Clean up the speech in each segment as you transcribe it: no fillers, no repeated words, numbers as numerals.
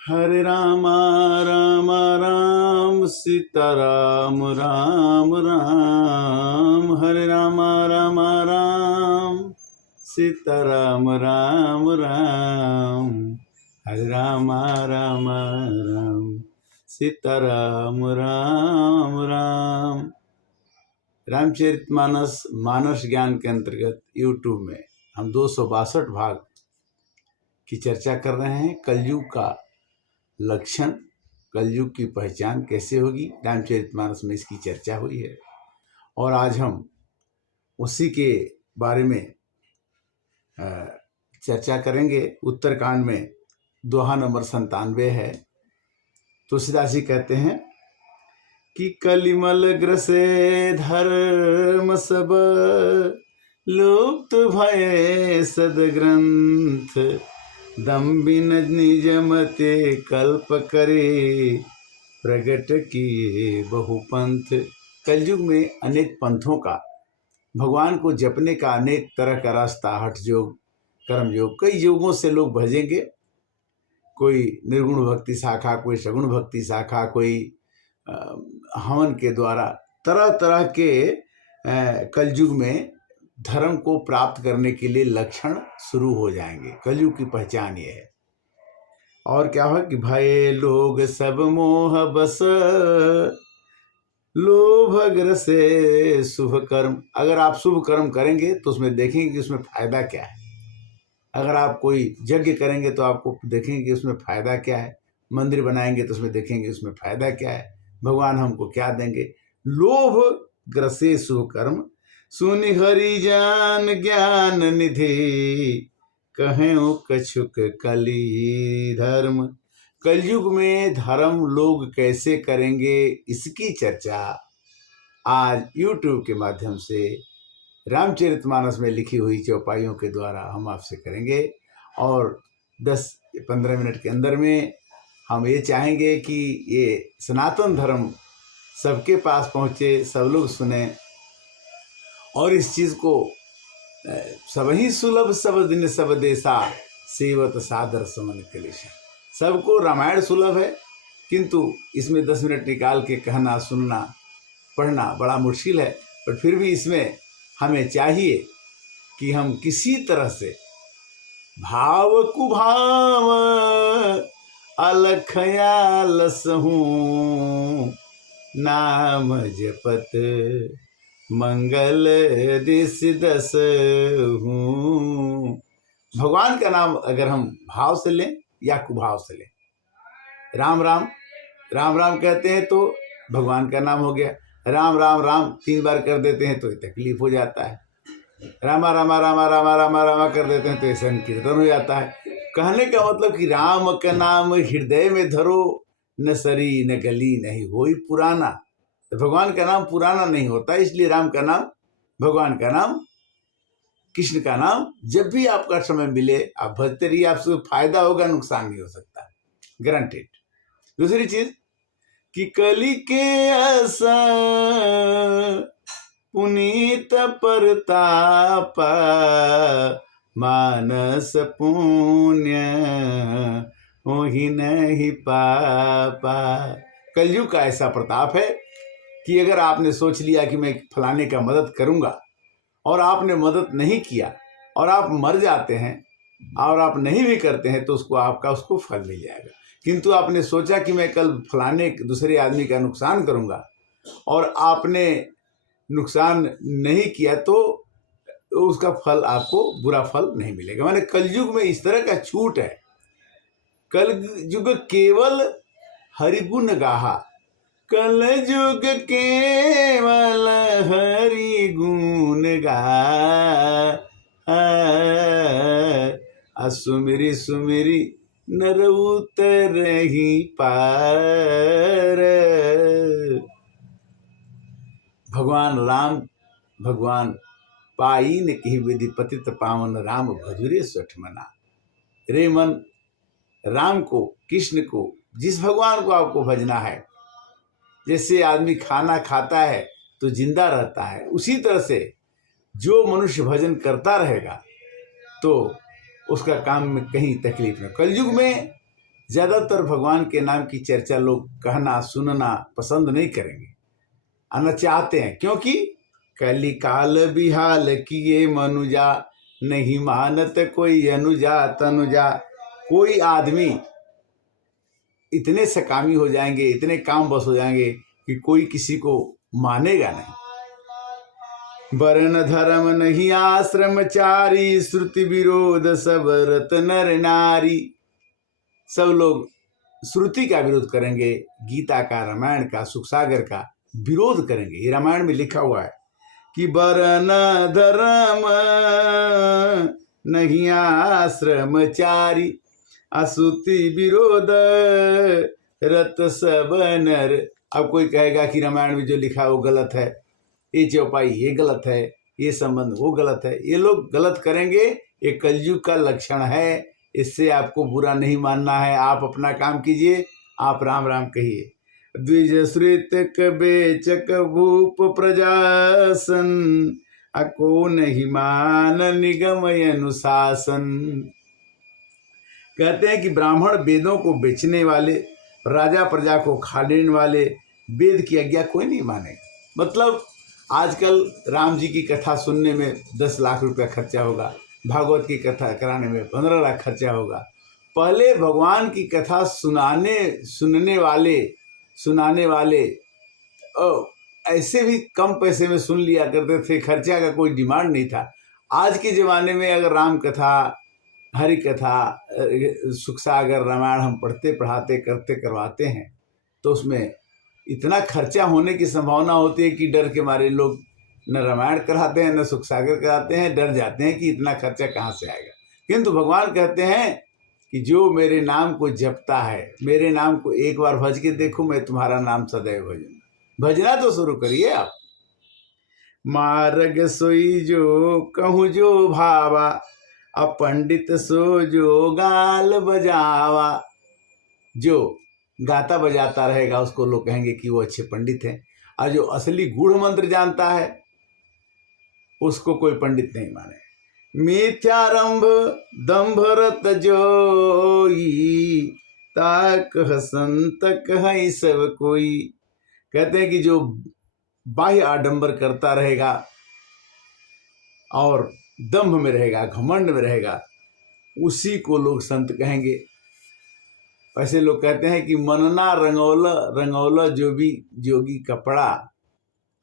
हरे राम राम राम सीताराम राम राम। हरे राम राम राम सीताराम राम राम। हरे राम राम राम सीताराम राम राम। रामचरितमानस मानस ज्ञान के अंतर्गत यूट्यूब में हम 262 भाग की चर्चा कर रहे हैं। कलयुग का लक्षण, कलयुग की पहचान कैसे होगी, रामचरितमानस में इसकी चर्चा हुई है और आज हम उसी के बारे में चर्चा करेंगे। उत्तरकांड में दोहा नंबर 97 है। तुलसीदास जी कहते हैं कि कलिमल ग्रसे धर्म सब, लुप्त भये सदग्रंथ, दम्बिन निज मते कल्प करे, प्रगट किए बहुपंथ। कलयुग में अनेक पंथों का, भगवान को जपने का अनेक तरह का रास्ता, हठ योग, कर्म योग, कई योगों से लोग भजेंगे। कोई निर्गुण भक्ति शाखा, कोई सगुण भक्ति शाखा, कोई हवन के द्वारा, तरह तरह के कलयुग में धर्म को प्राप्त करने के लिए लक्षण शुरू हो जाएंगे। कलयुग की पहचान ये है। और क्या हो कि भय लोग सब मोह बस, लोभ ग्रसे शुभ कर्म। अगर आप शुभ कर्म करेंगे तो उसमें देखेंगे कि उसमें फायदा क्या है। अगर आप कोई यज्ञ करेंगे तो आपको देखेंगे कि उसमें फायदा क्या है। मंदिर बनाएंगे तो उसमें देखेंगे उसमें फायदा क्या है, भगवान हमको क्या देंगे। लोभ ग्रसे शुभ कर्म, सुनि हरि जान ज्ञान निधि, कहें कछुक कली धर्म। कलयुग में धर्म लोग कैसे करेंगे, इसकी चर्चा आज YouTube के माध्यम से रामचरितमानस में लिखी हुई चौपाइयों के द्वारा हम आपसे करेंगे। और 10-15 मिनट के अंदर में हम ये चाहेंगे कि ये सनातन धर्म सबके पास पहुँचे, सब लोग सुने और इस चीज़ को सब ही सुलभ सब दिन सब देशा, सेवत सादर समन कलेशा। सबको रामायण सुलभ है, किंतु इसमें 10 मिनट निकाल के कहना, सुनना, पढ़ना बड़ा मुश्किल है। पर फिर भी इसमें हमें चाहिए कि हम किसी तरह से भाव कुभाव अलखया लसहूं, नाम जपत मंगल दिस दस हूँ। भगवान का नाम अगर हम भाव से लें या कुभाव से लें, राम राम राम राम कहते हैं तो भगवान का नाम हो गया। राम राम राम 3 बार कर देते हैं तो तकलीफ हो जाता है। रामा रामा रामा रामा रामा रामा कर देते हैं तो ये संकीर्तन हो जाता है। कहने का मतलब कि राम का नाम हृदय में धरो, न सरी न गली नहीं होई पुराना। तो भगवान का नाम पुराना नहीं होता, इसलिए राम का नाम, भगवान का नाम, कृष्ण का नाम जब भी आपका समय मिले आप भजते रहिए। आपसे फायदा होगा, नुकसान नहीं हो सकता, गारंटेड। दूसरी चीज कि कली के आसा पुनीत परताप, मानस पुण्य मोहि नहीं पापा। कलयुग का ऐसा प्रताप है कि अगर आपने सोच लिया कि मैं फलाने का मदद करूंगा और आपने मदद नहीं किया और आप मर जाते हैं और आप नहीं भी करते हैं तो उसको फल मिल जाएगा। किंतु आपने सोचा कि मैं कल फलाने दूसरे आदमी का नुकसान करूंगा और आपने नुकसान नहीं किया तो उसका फल आपको बुरा फल नहीं मिलेगा। माने कलयुग में इस तरह का छूट है। कलयुग केवल हरिगुण गाहा, कलयुग केवल हरि गुण गाहा, सुमिरी सुमिरी नर उतरहि पार। भगवान राम, भगवान पाइन की विधि पतित पावन, राम भजुरे सठ मना। रे मन, राम को, कृष्ण को, जिस भगवान को आपको भजना है, जैसे आदमी खाना खाता है तो जिंदा रहता है, उसी तरह से जो मनुष्य भजन करता रहेगा तो उसका काम में कहीं तकलीफ नहीं। कलयुग में ज़्यादातर भगवान के नाम की चर्चा लोग कहना सुनना पसंद नहीं करेंगे, आना चाहते हैं, क्योंकि कली काल बिहाल किए मनुजा, नहीं मानत कोई अनुजा तनुजा। कोई आदमी इतने सकामी हो जाएंगे, इतने काम बस हो जाएंगे कि कोई किसी को मानेगा नहीं। वर्ण धर्म नहीं आश्रमचारी, श्रुति विरोध सब रत नर नारी। सब लोग श्रुति का विरोध करेंगे, गीता का, रामायण का, सुखसागर का विरोध करेंगे। ये रामायण में लिखा हुआ है कि वर्ण धर्म नहीं आश्रमचारी, अश्रुति विरोध रत सब नर। अब कोई कहेगा कि रामायण में जो लिखा है वो गलत है, ये चौपाई ये गलत है, ये संबंध वो गलत है। ये लोग गलत करेंगे, ये कलयुग का लक्षण है। इससे आपको बुरा नहीं मानना है, आप अपना काम कीजिए, आप राम राम कहिए। द्विज श्रुत बेचक भूप प्रजासन, अको नहीं मान निगम अनुशासन। कहते हैं कि ब्राह्मण वेदों को बेचने वाले, राजा प्रजा को खा लेने वाले, वेद की आज्ञा कोई नहीं मानेगा। मतलब आजकल राम जी की कथा सुनने में 10 लाख रुपया खर्चा होगा, भागवत की कथा कराने में 15 लाख खर्चा होगा। पहले भगवान की कथा सुनाने वाले ऐसे भी कम पैसे में सुन लिया करते थे, खर्चा का कोई डिमांड नहीं था। आज के ज़माने में अगर राम कथा, हरि कथा, सुखसागर, रामायण हम पढ़ते पढ़ाते करते करवाते हैं तो उसमें इतना खर्चा होने की संभावना होती है कि डर के मारे लोग न रामायण कराते हैं न सुखसागर कराते हैं, डर जाते हैं कि इतना खर्चा कहाँ से आएगा। किंतु भगवान कहते हैं कि जो मेरे नाम को जपता है, मेरे नाम को एक बार भज के देखो, मैं तुम्हारा नाम सदैव भजूंगा। भजना तो शुरू करिए आप। मार्ग सोई जो कहूँ जो भावा, अपंडित सो जो गाल बजावा। जो गाता बजाता रहेगा उसको लोग कहेंगे कि वो अच्छे पंडित हैं, और जो असली गूढ़ मंत्र जानता है उसको कोई पंडित नहीं माने। मिथ्यारंभ दंभ रत जोई, ताक संत कहीं सब कोई। कहते हैं कि जो बाह्य आडंबर करता रहेगा और दंभ में रहेगा, घमंड में रहेगा, उसी को लोग संत कहेंगे। ऐसे लोग कहते हैं कि मनना रंगौला रंगौला जो भी जोगी कपड़ा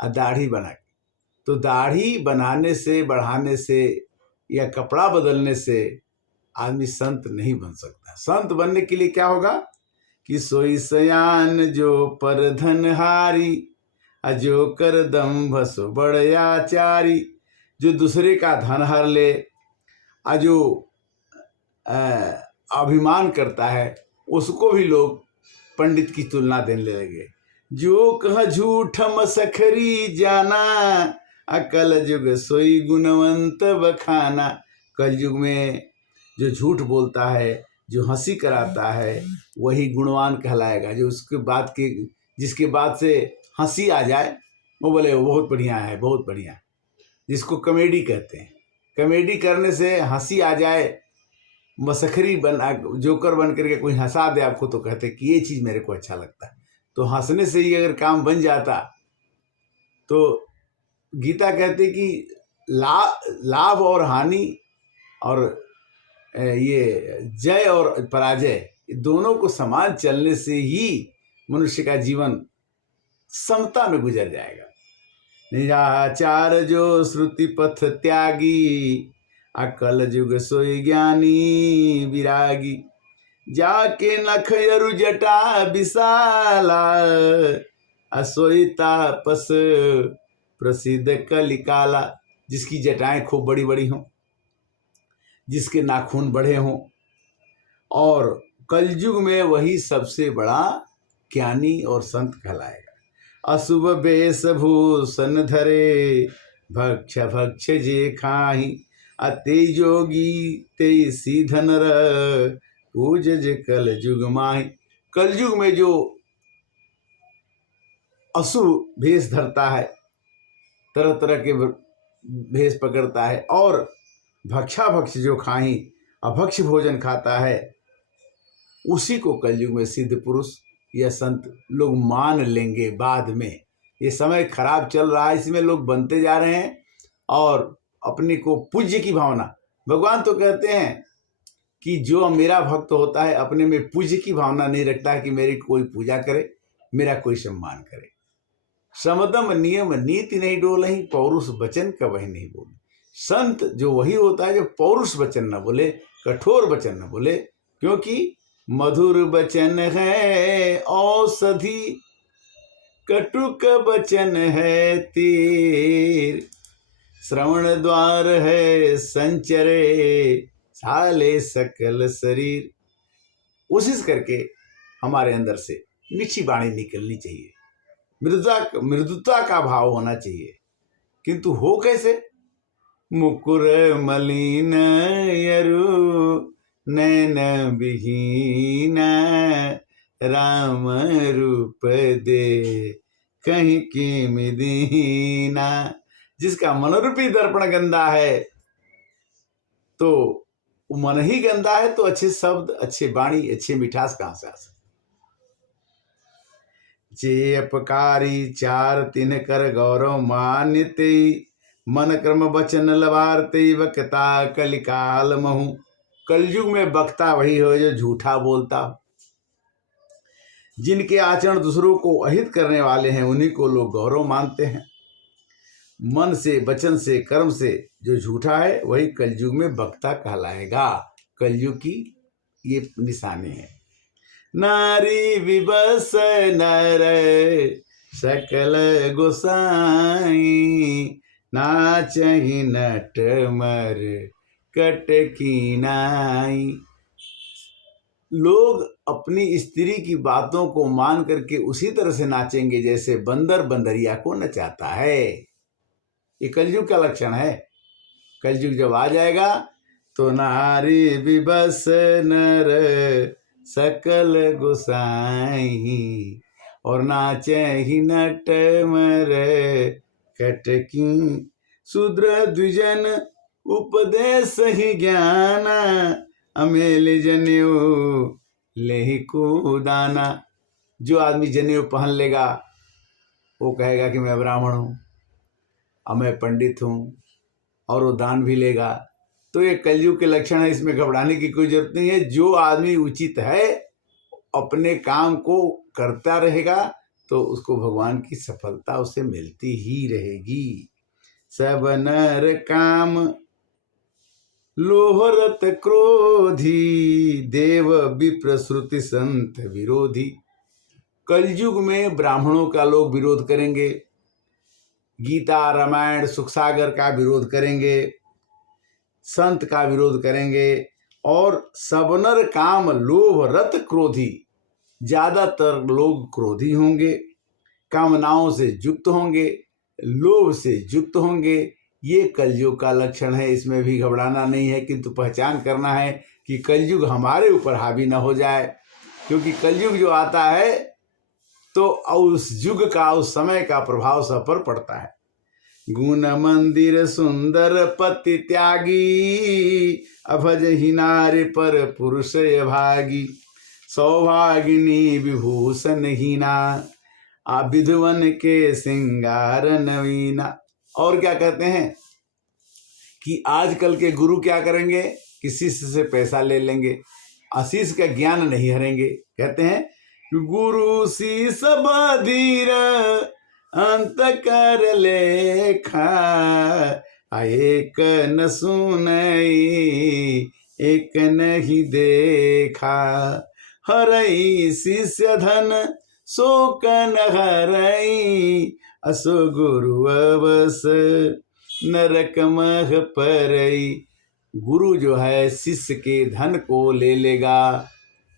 और दाढ़ी बना के। तो दाढ़ी बनाने से, बढ़ाने से या कपड़ा बदलने से आदमी संत नहीं बन सकता। संत बनने के लिए क्या होगा कि सोई सयान जो पर धनहारी, अजो कर दंभ सो बड़याचारी। जो दूसरे का धन हर ले, अजो अभिमान करता है, उसको भी लोग पंडित की तुलना देने लगे। जो कह झूठ मसखरी जाना, अकल युग सोई गुणवंत बखाना। कलयुग में जो झूठ बोलता है, जो हंसी कराता है, वही गुणवान कहलाएगा। जो उसके बाद के, जिसके बाद से हंसी आ जाए वो बोले वो बहुत बढ़िया है, बहुत बढ़िया। जिसको कॉमेडी कहते हैं, कॉमेडी करने से हंसी आ जाए, मसखरी बन, जोकर बन करके कोई हंसा दे आपको, तो कहते कि ये चीज़ मेरे को अच्छा लगता है। तो हंसने से ही अगर काम बन जाता तो गीता कहते कि लाभ और हानि और ये जय और पराजय दोनों को समान चलने से ही मनुष्य का जीवन समता में गुजर जाएगा। निराचार जो श्रुति पथ त्यागी, अकल युग सोई ज्ञानी विरागी। जाके नख यरु जटा विशाला, असोई तापस प्रसिद्ध कलिकाला। जिसकी जटाएं खूब बड़ी बड़ी हों, जिसके नाखून बड़े हों, और कलयुग में वही सबसे बड़ा ज्ञानी और संत कहलाएगा। अशुभ वेशभूषण धरे, भक्ष भक्ष जे खाही, अते योगी ते सीधन र, पूज जे कल युग माही। कलयुग में जो अशुभ भेष धरता है, तरह तरह के भेष पकड़ता है, और भक्षा भक्ष जो खाही, अभक्ष भोजन खाता है, उसी को कलयुग में सिद्ध पुरुष या संत लोग मान लेंगे बाद में। ये समय खराब चल रहा है, इसमें लोग बनते जा रहे हैं और अपने को पूज्य की भावना, भगवान तो कहते हैं कि जो मेरा भक्त होता है अपने में पूज्य की भावना नहीं रखता है कि मेरी कोई पूजा करे, मेरा कोई सम्मान करे। समदम नियम नीति नहीं डोलही, पौरुष वचन कबहि नहीं बोले। संत जो वही होता है जो पौरुष वचन न बोले, कठोर वचन न बोले, क्योंकि मधुर वचन है औषधि, कटुक वचन है तीर, श्रवण द्वार है संचरे, साले सकल शरीर। कोशिश करके हमारे अंदर से मीठी वाणी निकलनी चाहिए, मृदुता का भाव होना चाहिए, किंतु हो कैसे? मुकुर मलिन यरु नैन विहीन, राम रूप दे कहीं की मिदीना। जिसका मनरूपी दर्पण गंदा है तो मन ही गंदा है, तो अच्छे शब्द, अच्छे वाणी, अच्छे मिठास कहां से आ सकते? जे अपकारी चार तिन कर गौरव मान्यते, मन क्रम वचन लवारते, वक्ता कलिकाल महु। कलयुग में वक्ता वही हो जो झूठा बोलता हो। जिनके आचरण दूसरों को अहित करने वाले हैं उन्हीं को लोग गौरव मानते हैं। मन से, वचन से, कर्म से जो झूठा है वही कलयुग में वक्ता कहलाएगा। कलयुग की ये निशानी है। नारी विवश नर सकल गोसाई, नाचहि नट मर कट की नाई। लोग अपनी स्त्री की बातों को मान करके उसी तरह से नाचेंगे जैसे बंदर बंदरिया को नचाता है। ये कलयुग का लक्षण है। कलयुग जब आ जाएगा तो नारी विवश नर सकल गोसाई, और नाचे ही नट मर कटकी। शूद्र द्विजन उपदेश ही ज्ञान, अमेल जनेऊ लेहि को दाना। जो आदमी जनेऊ पहन लेगा वो कहेगा कि मैं ब्राह्मण हूँ और मैं पंडित हूँ, और वो दान भी लेगा। तो ये कलयुग के लक्षण है, इसमें घबराने की कोई जरूरत नहीं है। जो आदमी उचित है अपने काम को करता रहेगा तो उसको भगवान की सफलता उसे मिलती ही रहेगी। सब नर काम लोहरत क्रोधी, देव विप्र श्रुति संत विरोधी। कलयुग में ब्राह्मणों का लोग विरोध करेंगे, गीता रामायण सुखसागर का विरोध करेंगे, संत का विरोध करेंगे, और सबनर काम लोभ रत क्रोधी। ज्यादातर लोग क्रोधी होंगे, कामनाओं से युक्त होंगे, लोभ से युक्त होंगे। ये कलयुग का लक्षण है, इसमें भी घबराना नहीं है, किंतु पहचान करना है कि कलयुग हमारे ऊपर हावी न हो जाए। क्योंकि कलयुग जो आता है तो उस युग का, उस समय का प्रभाव सब पर पड़ता है। गुण मंदिर सुंदर पति त्यागी, अभज ही नारी पर पुरुष भागी। सौभागिनी विभूषण हीना, विधवन के सिंगार नवीना। और क्या कहते हैं कि आजकल के गुरु क्या करेंगे कि शिष्य से पैसा ले लेंगे, आशीष का ज्ञान नहीं हरेंगे। कहते हैं गुरु शीस बधीर अंत कर लेखा, एक न सुनई एक नहीं देखा। हरई शिष्य धन शोक न हरई, असो गुरु अवस नरक मह परई। गुरु जो है शिष्य के धन को ले लेगा,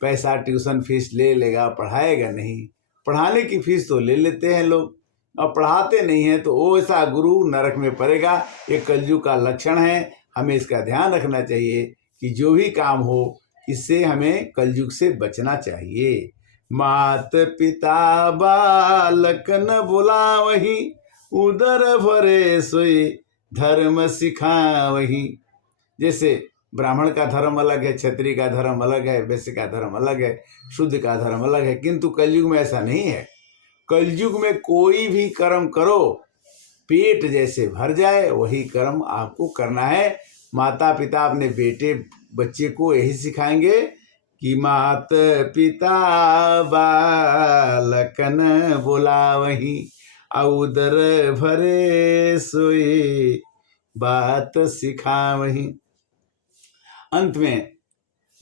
पैसा ट्यूशन फीस ले लेगा, पढ़ाएगा नहीं। पढ़ाने की फीस तो ले लेते हैं लोग और पढ़ाते नहीं हैं, तो वो ऐसा गुरु नरक में पड़ेगा। ये कलयुग का लक्षण है। हमें इसका ध्यान रखना चाहिए कि जो भी काम हो इससे हमें कलयुग से बचना चाहिए। मात पिता बालक न बुलावही, उदर भरे सोई धर्म सिखावही। जैसे ब्राह्मण का धर्म अलग है, क्षत्रिय का धर्म अलग है, वैश्य का धर्म अलग है, शुद्ध का धर्म अलग है। किंतु कलयुग में ऐसा नहीं है। कलयुग में कोई भी कर्म करो, पेट जैसे भर जाए वही कर्म आपको करना है। माता पिता अपने बेटे बच्चे को यही सिखाएंगे कि मात पिता बालकन बोलावही, उदर भरे सोए बात सिखावही। अंत में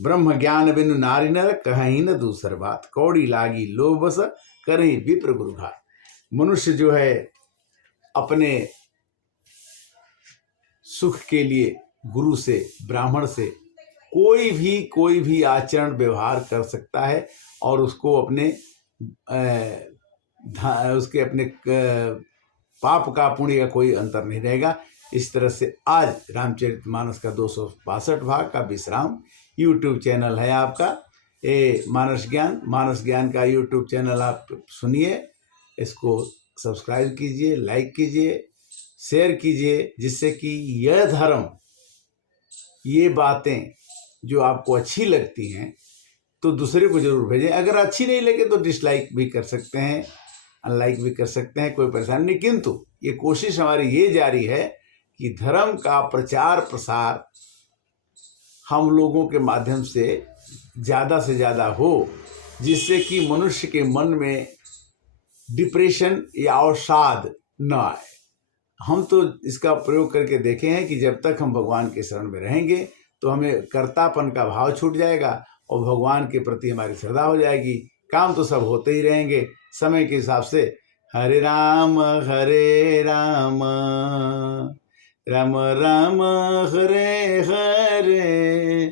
ब्रह्म ज्ञान बिनु नारी नर कहीं न दूसर बात, कौड़ी लागी लोभस करही विप्र गुरु घात। मनुष्य जो है अपने सुख के लिए गुरु से, ब्राह्मण से कोई भी आचरण व्यवहार कर सकता है और उसको अपने उसके अपने पाप का पुण्य का कोई अंतर नहीं रहेगा। इस तरह से आज रामचरितमानस का 262 भाग का विश्राम YouTube चैनल है आपका, ये मानस ज्ञान का YouTube चैनल आप सुनिए, इसको सब्सक्राइब कीजिए, लाइक कीजिए, शेयर कीजिए, जिससे कि यह धर्म, ये बातें जो आपको अच्छी लगती हैं तो दूसरे को जरूर भेजें। अगर अच्छी नहीं लगे तो डिसलाइक भी कर सकते हैं, अनलाइक भी कर सकते हैं, कोई परेशानी नहीं। किंतु ये कोशिश हमारी ये जारी है कि धर्म का प्रचार प्रसार हम लोगों के माध्यम से ज़्यादा हो, जिससे कि मनुष्य के मन में डिप्रेशन या अवसाद न आए। हम तो इसका प्रयोग करके देखे हैं कि जब तक हम भगवान के शरण में रहेंगे तो हमें कर्तापन का भाव छूट जाएगा और भगवान के प्रति हमारी श्रद्धा हो जाएगी। काम तो सब होते ही रहेंगे समय के हिसाब से। हरे राम राम राम हरे हरे,